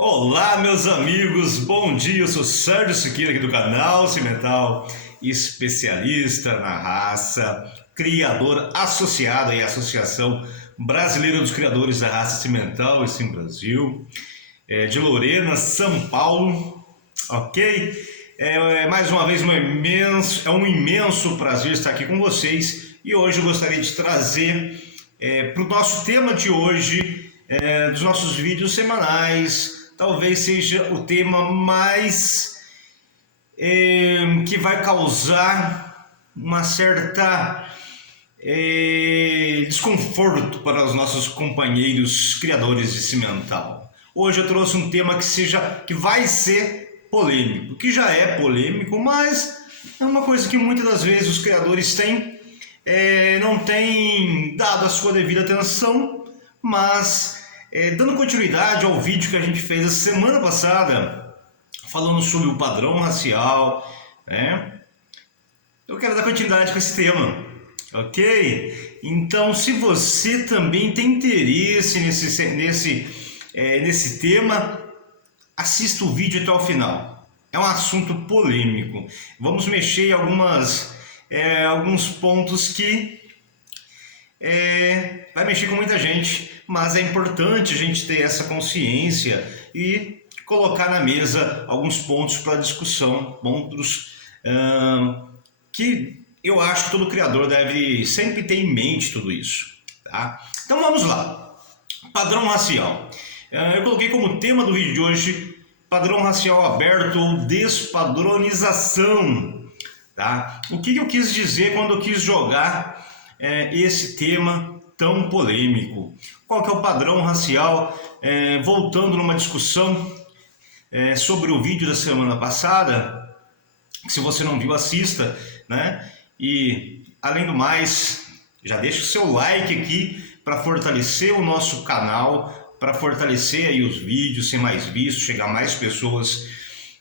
Olá, meus amigos, bom dia. Eu sou Sérgio Siqueira aqui do canal Cimental, especialista na raça, criador associado à Associação Brasileira dos Criadores da Raça Cimental, esse em Brasil, de Lorena, São Paulo, ok? Mais uma vez é um imenso prazer estar aqui com vocês e hoje eu gostaria de trazer para o nosso tema de hoje, dos nossos vídeos semanais. Talvez seja o tema mais que vai causar uma certa desconforto para os nossos companheiros criadores de cimental. Hoje eu trouxe um tema que vai ser polêmico, que já é polêmico, mas é uma coisa que muitas das vezes os criadores não têm dado a sua devida atenção, mas dando continuidade ao vídeo que a gente fez a semana passada, falando sobre o padrão racial, né? Eu quero dar continuidade com esse tema, ok? Então, se você também tem interesse nesse tema, assista o vídeo até o final. É um assunto polêmico. Vamos mexer em alguns pontos que vai mexer com muita gente, mas é importante a gente ter essa consciência e colocar na mesa alguns pontos para discussão, pontos que eu acho que todo criador deve sempre ter em mente tudo isso, tá? Então vamos lá, padrão racial. Eu coloquei como tema do vídeo de hoje padrão racial aberto ou despadronização, tá? O que eu quis dizer quando eu quis jogar esse tema tão polêmico? Qual que é o padrão racial? Voltando numa discussão sobre o vídeo da semana passada, se você não viu, assista, né? E além do mais, já deixa o seu like aqui para fortalecer o nosso canal, para fortalecer aí os vídeos, ser mais visto, chegar a mais pessoas,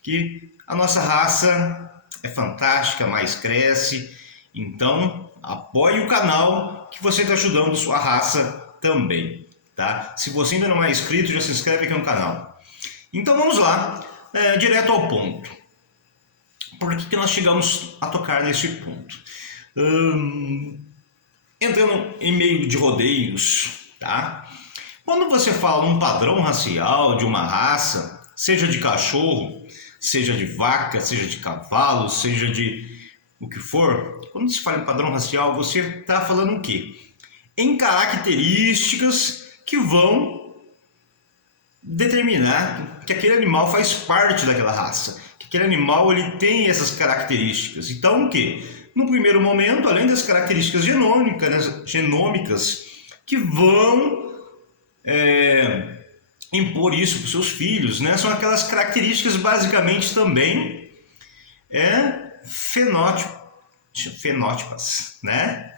que a nossa raça é fantástica, mais cresce. Então apoie o canal, que você está ajudando sua raça também, tá? Se você ainda não é inscrito, já se inscreve aqui no canal. Então vamos lá, direto ao ponto. Por que nós chegamos a tocar nesse ponto? Entrando em meio de rodeios, tá? Quando você fala um padrão racial de uma raça, seja de cachorro, seja de vaca, seja de cavalo, seja de o que for, quando se fala em padrão racial, você está falando o quê? Em características que vão determinar que aquele animal faz parte daquela raça, que aquele animal ele tem essas características. Então o quê? No primeiro momento, além das características genômicas que vão impor isso para os seus filhos, né? São aquelas características basicamente também fenótipas, né?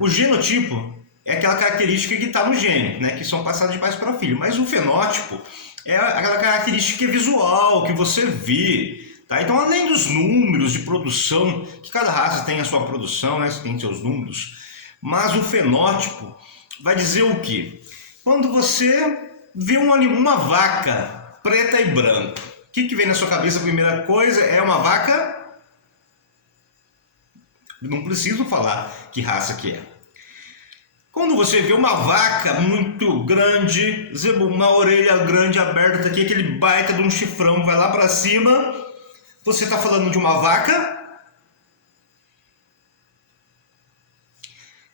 O genotipo é aquela característica que está no gene, né? Que são passadas de pais para filho, mas o fenótipo é aquela característica visual que você vê, tá? Então, além dos números de produção, que cada raça tem a sua produção, né? Tem seus números, mas o fenótipo vai dizer o quê? Quando você vê uma vaca preta e branca, o que vem na sua cabeça? A primeira coisa é uma vaca. Não preciso falar que raça que é. Quando você vê uma vaca muito grande, uma orelha grande aberta, aqui, aquele baita de um chifrão vai lá para cima, você está falando de uma vaca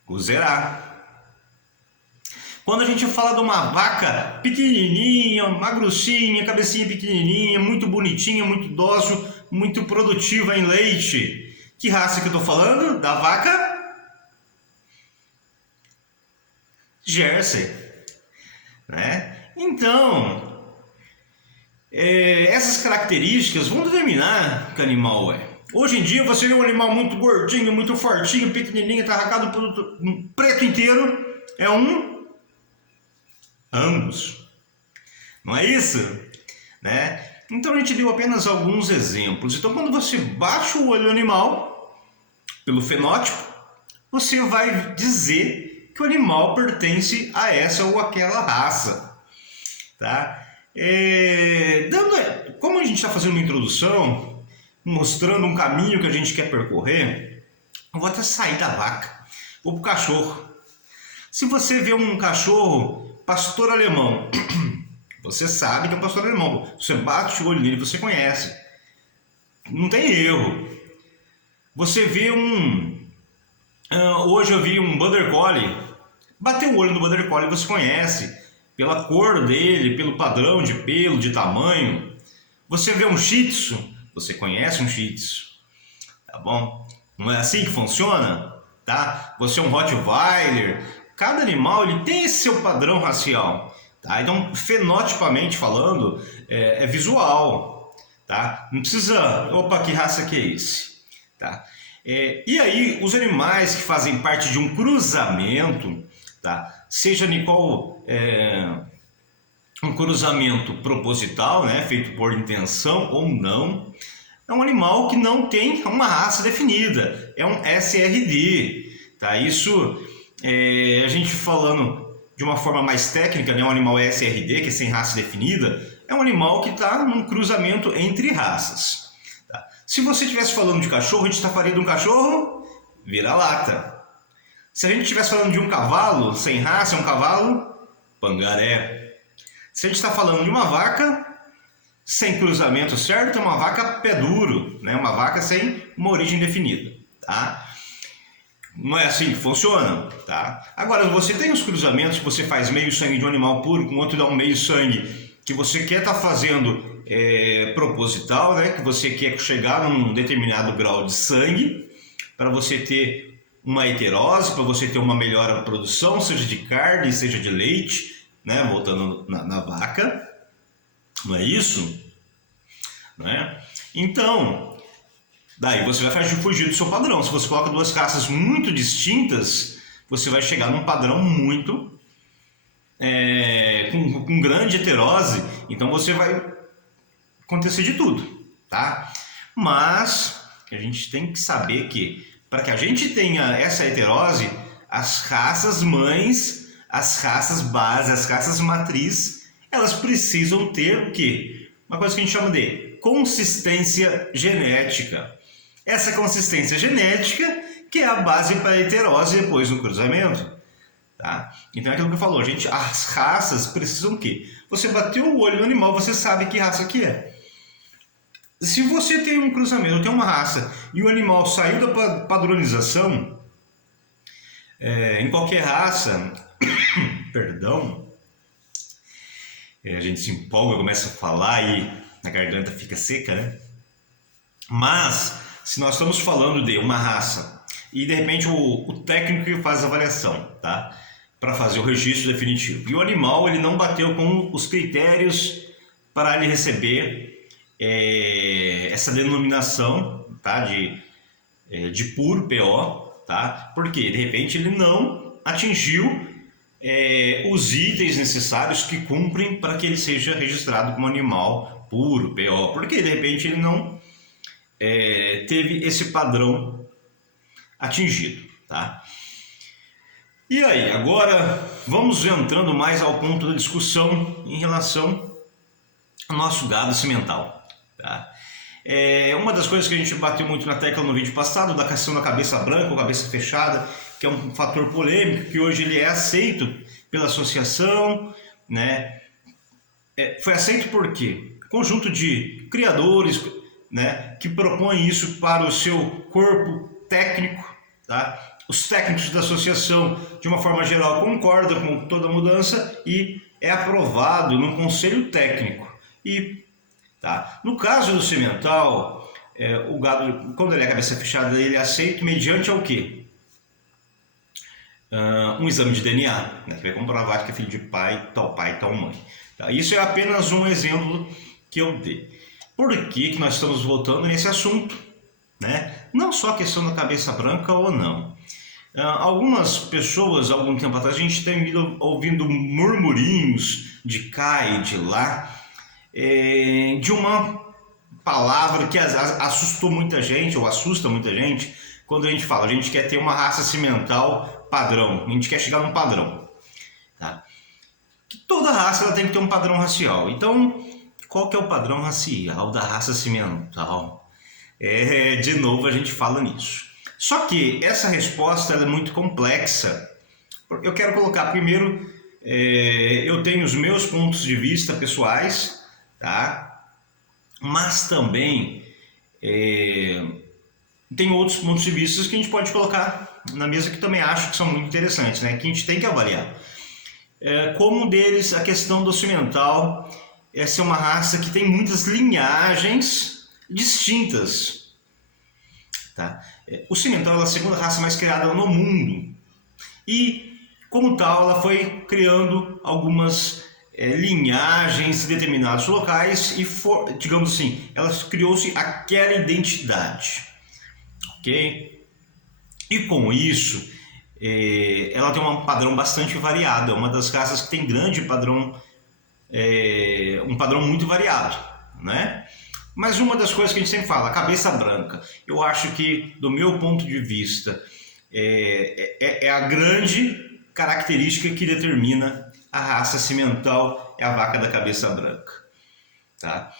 Guzerá. Quando a gente fala de uma vaca pequenininha, magrucinha, cabecinha pequenininha, muito bonitinha, muito dócil, muito produtiva em leite, que raça que eu estou falando? Da vaca Jersey, né? Então, essas características vão determinar que animal é. Hoje em dia você vê um animal muito gordinho, muito fortinho, pequenininho, atarracado por preto inteiro, é um Angus, não é isso? Né? Então a gente deu apenas alguns exemplos. Então quando você baixa o olho do animal, pelo fenótipo, você vai dizer que o animal pertence a essa ou aquela raça. tá? Como a gente está fazendo uma introdução, mostrando um caminho que a gente quer percorrer, eu vou até sair da vaca, vou pro cachorro. Se você vê um cachorro pastor alemão, você sabe que é um pastor alemão. Você bate o olho nele, você conhece. Não tem erro. Você vê hoje eu vi um Border Collie. Bateu o olho no Border Collie, você conhece. Pela cor dele, pelo padrão de pelo, de tamanho. Você vê um Shih Tzu, você conhece um Shih Tzu. Tá bom? Não é assim que funciona? Tá? Você é um Rottweiler. Cada animal ele tem esse seu padrão racial. Tá? Então, fenotipamente falando, é visual. Tá? Não precisa... Opa, que raça que é esse? Tá? E aí, os animais que fazem parte de um cruzamento, tá? Seja de qual... um cruzamento proposital, né? Feito por intenção ou não, é um animal que não tem uma raça definida. É um SRD. Tá? Isso, a gente falando... de uma forma mais técnica, né? Um animal SRD, que é sem raça definida, é um animal que está num cruzamento entre raças. Tá? Se você estivesse falando de cachorro, a gente estaria de um cachorro vira-lata. Se a gente estivesse falando de um cavalo sem raça, é um cavalo pangaré. Se a gente está falando de uma vaca sem cruzamento certo, é uma vaca pé duro, né? Uma vaca sem uma origem definida. Tá? Não é assim que funciona, tá? Agora, você tem os cruzamentos que você faz meio sangue de um animal puro com outro dá um meio sangue que você quer estar fazendo proposital, né? Que você quer chegar num determinado grau de sangue para você ter uma heterose, para você ter uma melhor produção, seja de carne, seja de leite, né? Voltando na vaca, não é isso? Não é? Então... daí você vai fugir do seu padrão. Se você coloca duas raças muito distintas, você vai chegar num padrão muito... com grande heterose. Então você vai acontecer de tudo, tá? Mas a gente tem que saber que, para que a gente tenha essa heterose, as raças mães, as raças base, as raças matriz, elas precisam ter o quê? Uma coisa que a gente chama de consistência genética. Essa consistência genética que é a base para a heterose depois no cruzamento. Tá? Então é aquilo que eu falo, gente, as raças precisam o quê? Você bateu o olho no animal, você sabe que raça que é. Se você tem um cruzamento, tem uma raça e o animal saiu da padronização, em qualquer raça, perdão, a gente se empolga, começa a falar e a garganta fica seca, né? Mas... se nós estamos falando de uma raça e de repente o técnico que faz a avaliação, tá? Para fazer o registro definitivo, e o animal ele não bateu com os critérios para ele receber essa denominação, tá? De puro PO, tá? Porque de repente ele não atingiu os itens necessários que cumprem para que ele seja registrado como animal puro PO, porque de repente ele não teve esse padrão atingido, tá? E aí, agora vamos entrando mais ao ponto da discussão em relação ao nosso gado cimental, tá? Uma das coisas que a gente bateu muito na tecla no vídeo passado, da questão da cabeça branca ou cabeça fechada, que é um fator polêmico, que hoje ele é aceito pela associação, né? Foi aceito por quê? Conjunto de criadores, né, que propõem isso para o seu corpo técnico, tá? Os técnicos da associação, de uma forma geral, concordam com toda a mudança e é aprovado no conselho técnico. Tá? No caso do cimental, o gado, quando ele é cabeça fechada, ele é aceito mediante ao quê? Um exame de DNA, né, que vai comprovar que é filho de pai, tal mãe. Tá? Isso é apenas um exemplo que eu dei. Por que nós estamos voltando nesse assunto? Né? Não só a questão da cabeça branca ou não. Algumas pessoas, algum tempo atrás, a gente tem ido ouvindo murmurinhos de cá e de lá, de uma palavra que assustou muita gente, ou assusta muita gente, quando a gente fala, a gente quer ter uma raça cimental padrão, a gente quer chegar num padrão. Tá? que toda raça ela tem que ter um padrão racial. Então, qual que é o padrão racial da raça cimental? De novo a gente fala nisso. Só que essa resposta ela é muito complexa. Eu quero colocar primeiro, eu tenho os meus pontos de vista pessoais, tá? Mas também tem outros pontos de vista que a gente pode colocar na mesa que também acho que são muito interessantes, né? Que a gente tem que avaliar. Como um deles, a questão do cimental. Essa é uma raça que tem muitas linhagens distintas. Tá? O cimental é a segunda raça mais criada no mundo. E, como tal, ela foi criando algumas linhagens em determinados locais e, digamos assim, ela criou-se aquela identidade. Ok? E com isso, ela tem um padrão bastante variado. É uma das raças que tem grande padrão, um padrão muito variado, né? Mas uma das coisas que a gente sempre fala, a cabeça branca, eu acho que, do meu ponto de vista, é a grande característica que determina a raça cimental, é a vaca da cabeça branca, tá?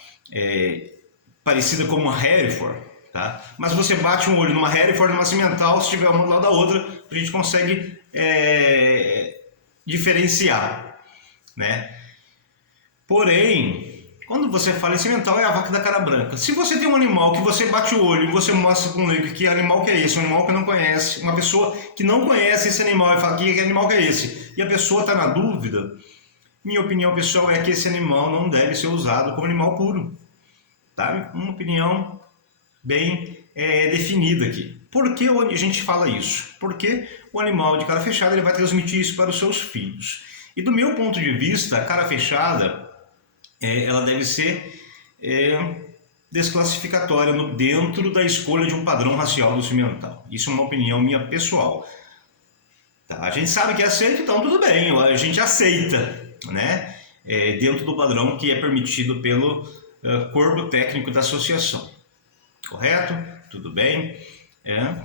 Parecida com uma Hereford, tá? Mas você bate um olho numa Hereford e numa cimental, se tiver uma do lado da outra, a gente consegue diferenciar, né? Porém, quando você fala em cimental, é a vaca da cara branca. Se você tem um animal que você bate o olho e você mostra para um leigo que animal que é esse, um animal que não conhece, uma pessoa que não conhece esse animal e fala que animal que é esse, e a pessoa está na dúvida, minha opinião pessoal é que esse animal não deve ser usado como animal puro. Tá? Uma opinião bem definida aqui. Por que a gente fala isso? Porque o animal de cara fechada ele vai transmitir isso para os seus filhos. E do meu ponto de vista, a cara fechada ela deve ser desclassificatória dentro da escolha de um padrão racial do cimental. Isso é uma opinião minha pessoal. Tá? A gente sabe que é aceito, então tudo bem, a gente aceita, né? Dentro do padrão que é permitido pelo corpo técnico da associação. Correto? Tudo bem?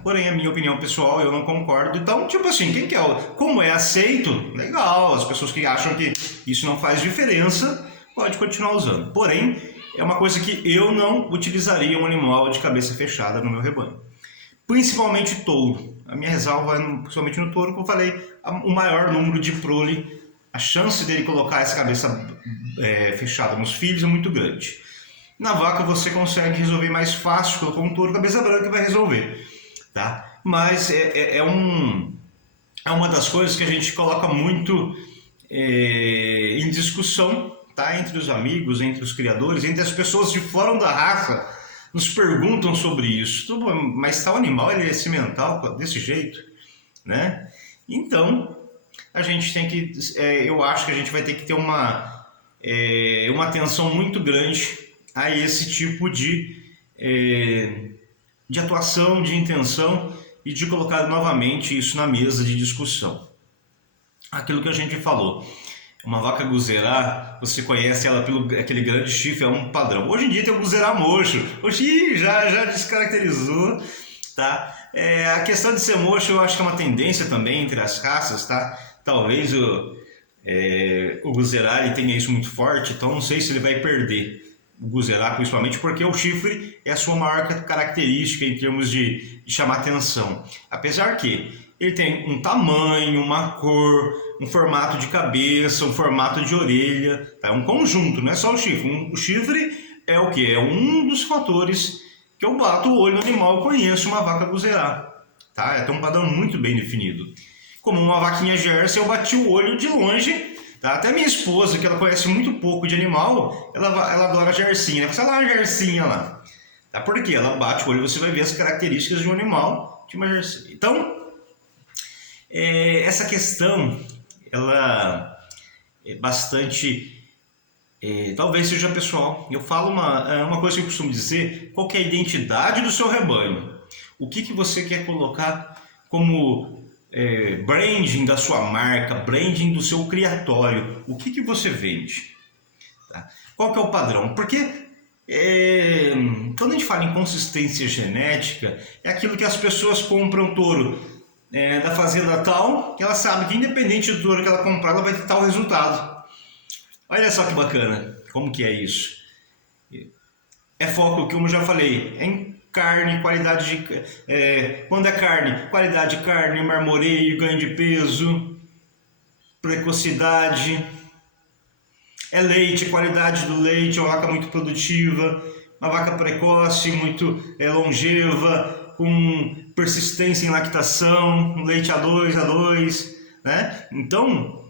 Porém, a minha opinião pessoal, eu não concordo. Então, tipo assim, quem quer? Como é aceito, legal. As pessoas que acham que isso não faz diferença, pode continuar usando. Porém, é uma coisa que eu não utilizaria um animal de cabeça fechada no meu rebanho. Principalmente touro. A minha ressalva é principalmente no touro, que eu falei, o maior número de prole, a chance dele colocar essa cabeça fechada nos filhos é muito grande. Na vaca você consegue resolver mais fácil, colocou um touro cabeça branca e vai resolver. Tá? Mas é uma das coisas que a gente coloca muito em discussão, tá? Entre os amigos, entre os criadores, entre as pessoas de fora da raça, nos perguntam sobre isso. Mas tal animal ele é cimental desse jeito, né? Então a gente tem que, eu acho que a gente vai ter que ter uma atenção muito grande a esse tipo de atuação, de intenção e de colocar novamente isso na mesa de discussão. Aquilo que a gente falou, uma vaca guzerá, você conhece ela pelo aquele grande chifre, é um padrão. Hoje em dia tem o guzerá mocho, hoje já descaracterizou, tá? A questão de ser mocho eu acho que é uma tendência também entre as raças, tá? Talvez o guzerá ele tenha isso muito forte, então não sei se ele vai perder o guzerá, principalmente porque o chifre é a sua maior característica em termos de chamar atenção. Apesar que ele tem um tamanho, uma cor, um formato de cabeça, um formato de orelha, tá? É um conjunto, não é só o chifre. O chifre é o que? É um dos fatores que eu bato o olho no animal e conheço uma vaca guzerá. Tá? Tem um padrão muito bem definido. Como uma vaquinha Jersey, eu bati o olho de longe. Tá? Até minha esposa, que ela conhece muito pouco de animal, ela adora jersinha. Fala lá, jersinha lá. Tá? Por quê? Ela bate o olho e você vai ver as características de um animal de uma jersinha. Então, essa questão, ela é bastante, talvez seja pessoal. Eu falo uma coisa que eu costumo dizer, qual que é a identidade do seu rebanho? O que você quer colocar como branding da sua marca, branding do seu criatório? O que você vende? Tá? Qual que é o padrão? Porque quando a gente fala em consistência genética, é aquilo que as pessoas compram touro da fazenda tal, ela sabe que independente do touro que ela comprar, ela vai ter tal resultado. Olha só que bacana, como que é isso? É foco, como eu já falei, em carne, qualidade de... quando é carne, qualidade de carne, marmoreio, ganho de peso, precocidade. É leite, qualidade do leite, uma vaca muito produtiva, uma vaca precoce, muito longeva, com persistência em lactação, leite A2, né? Então,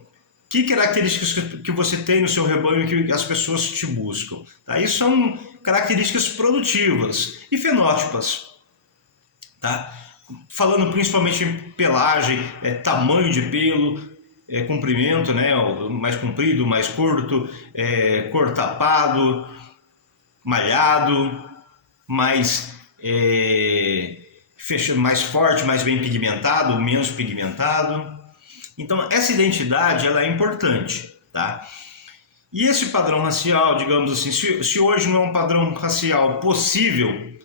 que características que você tem no seu rebanho que as pessoas te buscam? Tá? Isso são características produtivas e fenótipas. Tá? Falando principalmente em pelagem, tamanho de pelo, comprimento, né? Mais comprido, mais curto, cor tapado, malhado, mais, mais forte, mais bem pigmentado, menos pigmentado. Então essa identidade ela é importante, tá? E esse padrão racial, digamos assim, se hoje não é um padrão racial possível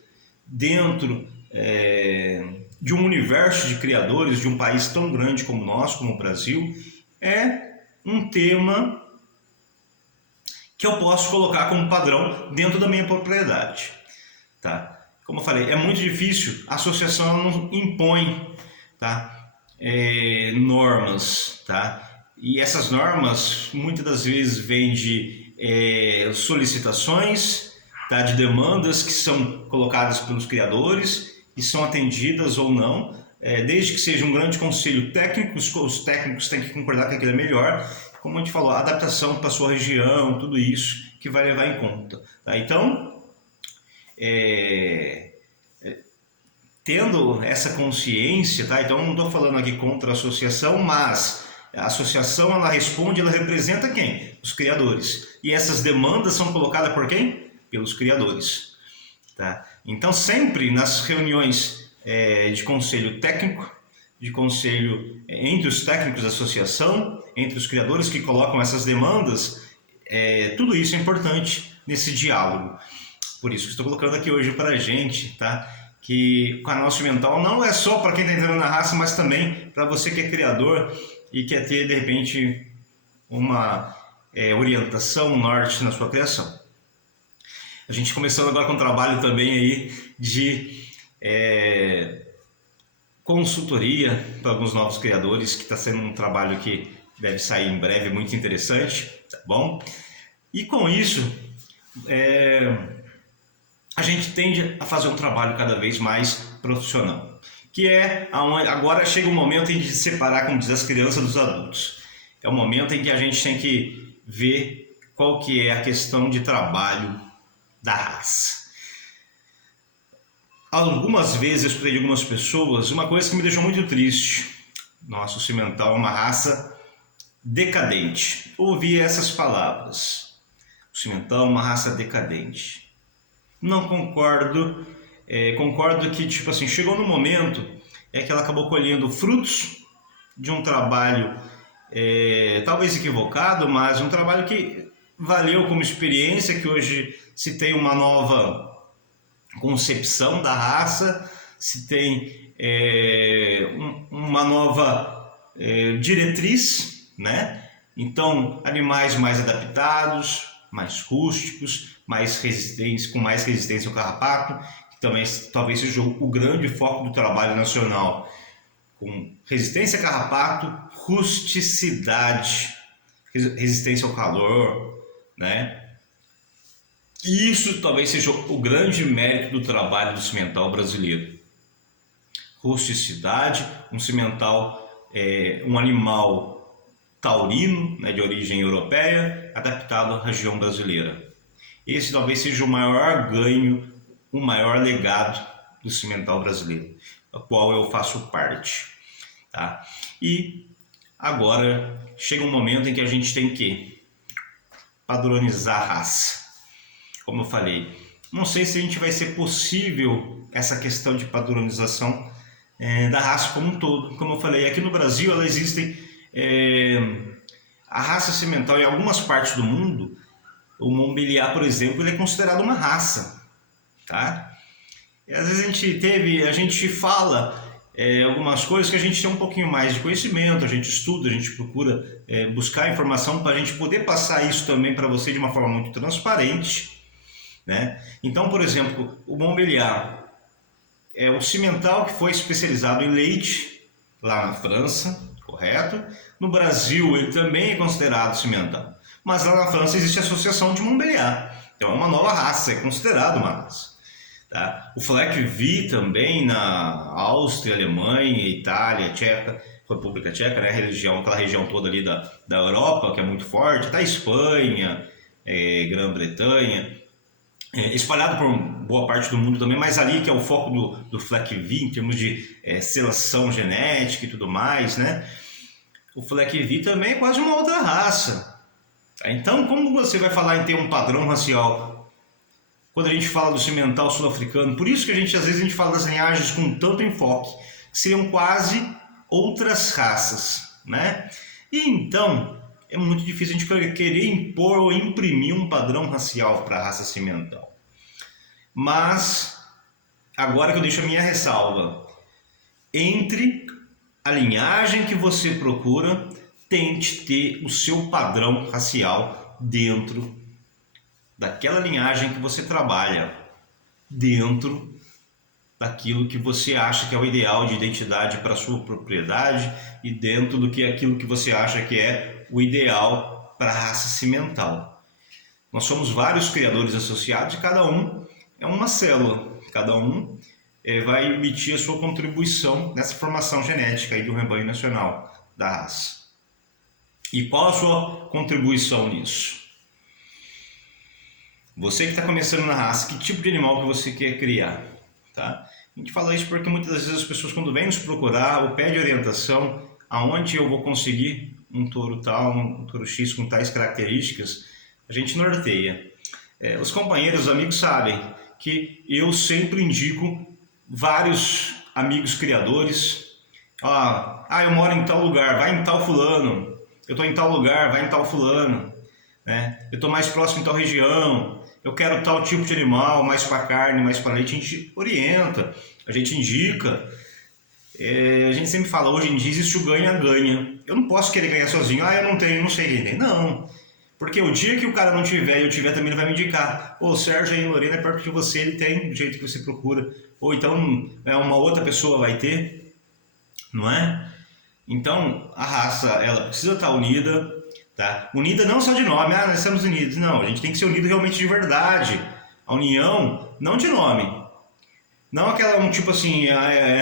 dentro de um universo de criadores de um país tão grande como o nosso, como o Brasil, é um tema que eu posso colocar como padrão dentro da minha propriedade, tá? Como eu falei, é muito difícil, a associação não impõe, tá? Normas, tá? E essas normas muitas das vezes vêm de solicitações, tá? De demandas que são colocadas pelos criadores e são atendidas ou não, desde que seja um grande conselho técnico, os técnicos têm que concordar que aquilo é melhor, como a gente falou, adaptação para a sua região, tudo isso que vai levar em conta, tá? Então, tendo essa consciência, tá? Então não estou falando aqui contra a associação, mas a associação ela responde, ela representa quem? Os criadores. E essas demandas são colocadas por quem? Pelos criadores, tá? Então sempre nas reuniões de conselho técnico, de conselho entre os técnicos da associação, entre os criadores que colocam essas demandas, tudo isso é importante nesse diálogo. Por isso que estou colocando aqui hoje para a gente, tá? Que o canal Cimental não é só para quem está entrando na raça, mas também para você que é criador e quer ter, de repente, uma orientação, um norte na sua criação. A gente começando agora com um trabalho também aí de consultoria para alguns novos criadores, que está sendo um trabalho que deve sair em breve, muito interessante, tá bom? E com isso, a gente tende a fazer um trabalho cada vez mais profissional, que agora chega o momento em de separar, como diz, as crianças dos adultos. É o momento em que a gente tem que ver qual que é a questão de trabalho da raça. Algumas vezes eu escutei de algumas pessoas uma coisa que me deixou muito triste. Nossa, o Cimental é uma raça decadente. Ouvi essas palavras. O Cimental é uma raça decadente. Não concordo. Concordo que, tipo assim, chegou no momento que ela acabou colhendo frutos de um trabalho talvez equivocado, mas um trabalho que valeu como experiência, que hoje se tem uma nova concepção da raça, se tem uma nova diretriz, né? Então, animais mais adaptados, mais rústicos, com mais resistência ao carrapato, que também talvez seja o grande foco do trabalho nacional, com resistência a carrapato, rusticidade, resistência ao calor, né? E isso talvez seja o grande mérito do trabalho do cimental brasileiro. Rusticidade, um cimental, um animal taurino, né, de origem europeia, adaptado à região brasileira. Esse talvez seja o maior ganho, o maior legado do cimental brasileiro, do qual eu faço parte. Tá? E agora chega um momento em que a gente tem que padronizar a raça. Como eu falei, não sei se a gente vai ser possível essa questão de padronização da raça como um todo. Como eu falei, aqui no Brasil ela existem a raça cimental em algumas partes do mundo. O Montbéliard, por exemplo, ele é considerado uma raça, tá? E às vezes a gente fala algumas coisas que a gente tem um pouquinho mais de conhecimento, a gente estuda, a gente procura buscar informação para a gente poder passar isso também para você de uma forma muito transparente, né? Então, por exemplo, o Montbéliard é o cimental que foi especializado em leite lá na França, correto? No Brasil ele também é considerado cimental, mas lá na França existe a Associação de Montbéliard, então é uma nova raça, é considerado uma raça. Tá? O Fleck V também na Áustria, Alemanha, Itália, Tcheca, República Tcheca, né? Aquela região toda ali da Europa que é muito forte, tá? Espanha, Grã-Bretanha, espalhado por boa parte do mundo também, mas ali que é o foco do Fleck V em termos de seleção genética e tudo mais, né? O Fleck V também é quase uma outra raça. Tá? Então, como você vai falar em ter um padrão racial quando a gente fala do cimental sul-africano? Por isso que às vezes a gente fala das linhagens com tanto enfoque, que seriam quase outras raças, né? E então é muito difícil a gente querer impor ou imprimir um padrão racial para a raça cimental. Mas agora que eu deixo a minha ressalva, entre a linhagem que você procura, tente ter o seu padrão racial dentro daquela linhagem que você trabalha, dentro daquilo que você acha que é o ideal de identidade para a sua propriedade e dentro do que aquilo que você acha que é o ideal para a raça cimental. Nós somos vários criadores associados e cada um é uma célula, cada um vai emitir a sua contribuição nessa formação genética aí do rebanho nacional da raça. E qual a sua contribuição nisso? Você que está começando na raça, que tipo de animal que você quer criar? Tá? A gente fala isso porque muitas das vezes as pessoas quando vêm nos procurar ou pedem orientação aonde eu vou conseguir um touro tal, um touro X com tais características, a gente norteia. Os companheiros, os amigos sabem que eu sempre indico vários amigos criadores. Eu moro em tal lugar, vai em tal fulano. Eu estou em tal lugar, vai em tal fulano. Né? Eu estou mais próximo em tal região. Eu quero tal tipo de animal, mais para carne, mais para leite. A gente orienta, a gente indica. A gente sempre fala, hoje em dia existe o ganha-ganha. Eu não posso querer ganhar sozinho. Eu não tenho, não sei quem tem. Não. Porque o dia que o cara não tiver e eu tiver também, ele vai me indicar. O Sérgio aí em Lorena é perto de você, ele tem do jeito que você procura. Ou então uma outra pessoa vai ter, não é? Então a raça ela precisa estar unida, tá? Unida não só de nome, nós estamos unidos. Não, a gente tem que ser unido realmente de verdade. A união não de nome. Não aquela tipo assim,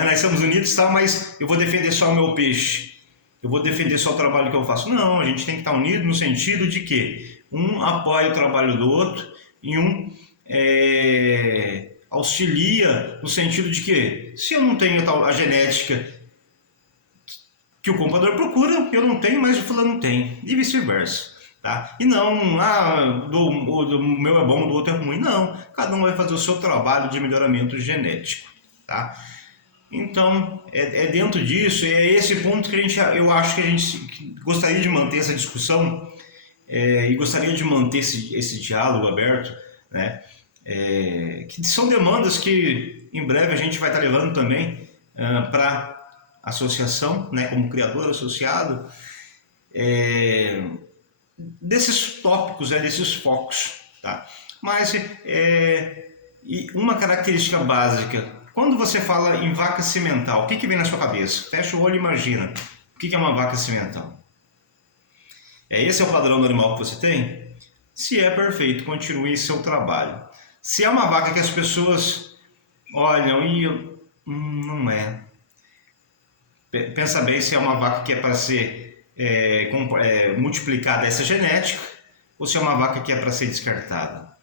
nós estamos unidos, tá, mas eu vou defender só o meu peixe. Eu vou defender só o trabalho que eu faço. Não, a gente tem que estar unido no sentido de que um apoia o trabalho do outro e um auxilia no sentido de que se eu não tenho a genética que o comprador procura, eu não tenho, mas o fulano tem, e vice-versa. Tá? E não, do meu é bom, do outro é ruim. Não, cada um vai fazer o seu trabalho de melhoramento genético. Tá? Então, dentro disso, é esse ponto que eu acho que a gente gostaria de manter essa discussão e gostaria de manter esse diálogo aberto, né? Que são demandas que em breve a gente vai estar levando também para a associação, né, como criador associado, desses tópicos, desses focos. Tá? Mas uma característica básica, quando você fala em vaca cimental, o que vem na sua cabeça? Fecha o olho e imagina. O que é uma vaca cimental? Esse é o padrão do animal que você tem? Se é perfeito, continue seu trabalho. Se é uma vaca que as pessoas olham e não é. Pensa bem se é uma vaca que é para ser multiplicada essa genética ou se é uma vaca que é para ser descartada.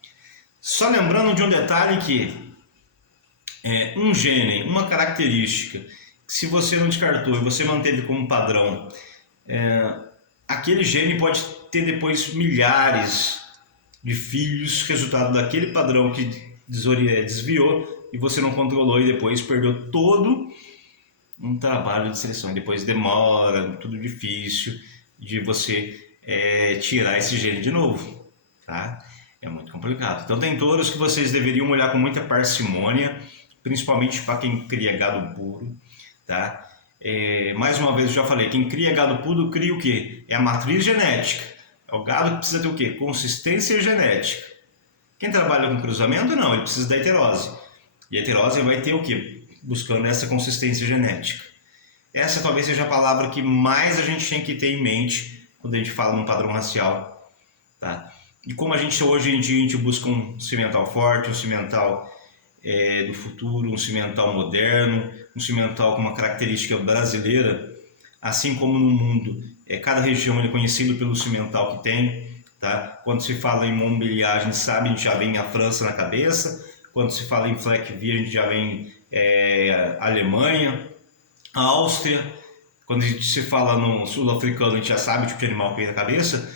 Só lembrando de um detalhe que um gene, uma característica, que se você não descartou e você manteve como padrão, aquele gene pode ter depois milhares de filhos, resultado daquele padrão que desviou e você não controlou e depois perdeu todo um trabalho de seleção. E depois demora, tudo difícil de você tirar esse gene de novo, tá? É muito complicado. Então tem touros que vocês deveriam olhar com muita parcimônia, principalmente para quem cria gado puro, tá? Mais uma vez eu já falei, quem cria gado puro cria o quê? É a matriz genética. É o gado que precisa ter o quê? Consistência genética. Quem trabalha com cruzamento, não, ele precisa da heterose. E a heterose vai ter o quê? Buscando essa consistência genética. Essa talvez seja a palavra que mais a gente tem que ter em mente quando a gente fala num padrão racial, tá? E como a gente hoje em dia a gente busca um cimental forte, um cimental do futuro, um cimental moderno, um cimental com uma característica brasileira, assim como no mundo, cada região é conhecido pelo cimental que tem, tá? Quando se fala em Montbéliard, a gente sabe, a gente já vem a França na cabeça. Quando se fala em Fleckvier, a gente já vem a Alemanha, a Áustria. Quando a gente se fala no sul-africano, a gente já sabe o tipo de animal que vem na cabeça.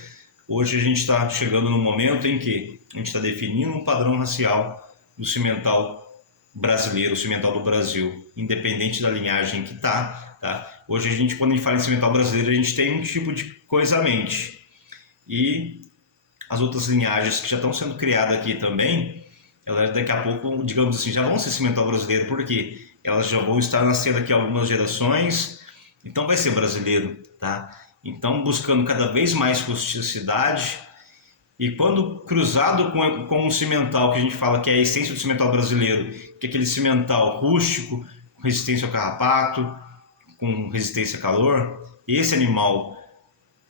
Hoje a gente está chegando no momento em que a gente está definindo um padrão racial do cimental brasileiro, o cimental do Brasil, independente da linhagem que tá? Hoje a gente, quando a gente fala em cimental brasileiro, a gente tem um tipo de coisa à mente. E as outras linhagens que já estão sendo criadas aqui também, elas daqui a pouco, digamos assim, já vão ser cimental brasileiro, porque elas já vão estar nascendo aqui algumas gerações, então vai ser brasileiro, tá? Então buscando cada vez mais rusticidade, e quando cruzado com um cimental que a gente fala que é a essência do cimental brasileiro, que é aquele cimental rústico, com resistência ao carrapato, com resistência a calor, esse animal,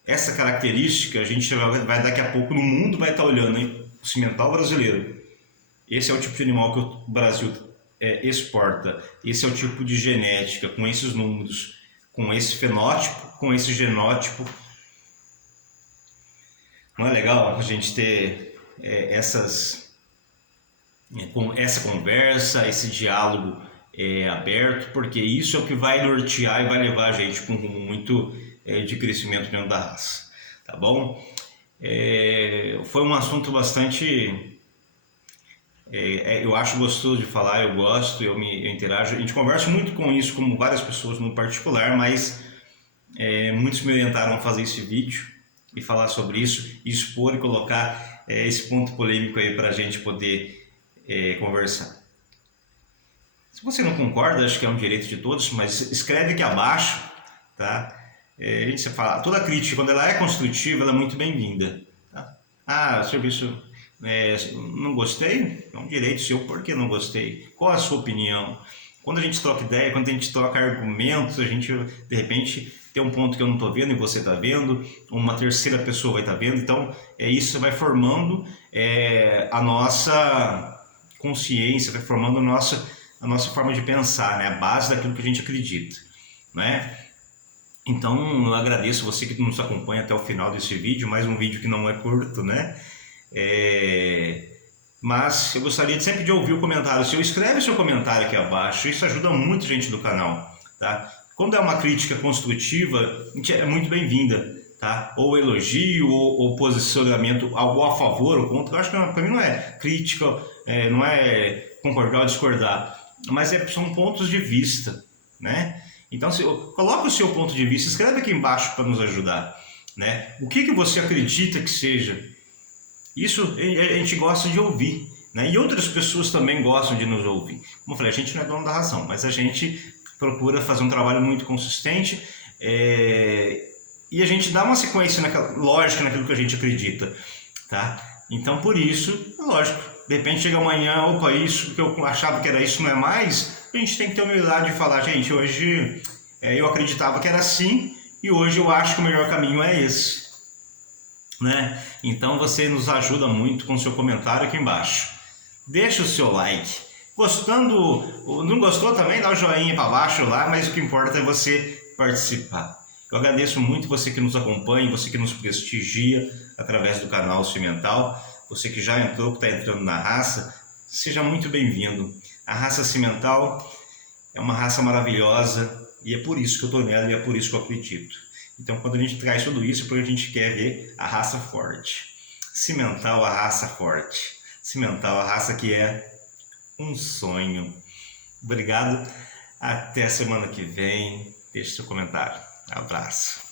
essa característica, a gente vai daqui a pouco no mundo vai estar olhando, hein? O cimental brasileiro. Esse é o tipo de animal que o Brasil exporta. Esse é o tipo de genética, com esses números, com esse fenótipo, com esse genótipo. Não é legal a gente ter com essa conversa, esse diálogo aberto, porque isso é o que vai nortear e vai levar a gente com muito de crescimento dentro da raça, tá bom? Foi um assunto bastante... eu acho gostoso de falar, eu gosto, eu interajo, a gente conversa muito com isso, como várias pessoas no particular, mas muitos me orientaram a fazer esse vídeo e falar sobre isso, expor e colocar esse ponto polêmico aí para a gente poder conversar. Se você não concorda, acho que é um direito de todos, mas escreve aqui abaixo, tá? A gente fala, toda crítica, quando ela é construtiva, ela é muito bem-vinda. Tá? Serviço... não gostei, é um direito seu, por que não gostei? Qual a sua opinião? Quando a gente troca ideia, quando a gente troca argumentos, a gente de repente tem um ponto que eu não estou vendo e você está vendo, uma terceira pessoa vai estar vendo, então isso vai formando a nossa consciência, vai formando a nossa forma de pensar, né? A base daquilo que a gente acredita, né? Então eu agradeço você que nos acompanha até o final desse vídeo, mais um vídeo que não é curto, né? Mas eu gostaria sempre de ouvir o comentário seu. Escreve seu comentário aqui abaixo, isso ajuda muito a gente do canal, tá? Quando é uma crítica construtiva, é muito bem-vinda, tá? Ou elogio, ou posicionamento, algo a favor ou contra. Eu acho que para mim não é crítica, não é concordar ou discordar, mas são pontos de vista, né? Então, coloca o seu ponto de vista, escreve aqui embaixo para nos ajudar, né? O que você acredita que seja? Isso a gente gosta de ouvir, né? E outras pessoas também gostam de nos ouvir. Como eu falei, a gente não é dono da razão, mas a gente procura fazer um trabalho muito consistente e a gente dá uma sequência lógica naquilo que a gente acredita, tá? Então, por isso, lógico, de repente chega amanhã, opa, isso que eu achava que era isso não é mais, a gente tem que ter humildade de falar, gente, hoje eu acreditava que era assim e hoje eu acho que o melhor caminho é esse, né? Então você nos ajuda muito com o seu comentário aqui embaixo. Deixa o seu like. Gostando, não gostou também, dá o joinha para baixo lá, mas o que importa é você participar. Eu agradeço muito você que nos acompanha, você que nos prestigia através do canal Cimental. Você que já entrou, que está entrando na raça, seja muito bem-vindo. A raça Cimental é uma raça maravilhosa e é por isso que eu estou nela e é por isso que eu acredito. Então, quando a gente traz tudo isso, é porque a gente quer ver a raça forte. Cimental, a raça forte. Cimental, a raça que é um sonho. Obrigado. Até a semana que vem. Deixe seu comentário. Abraço.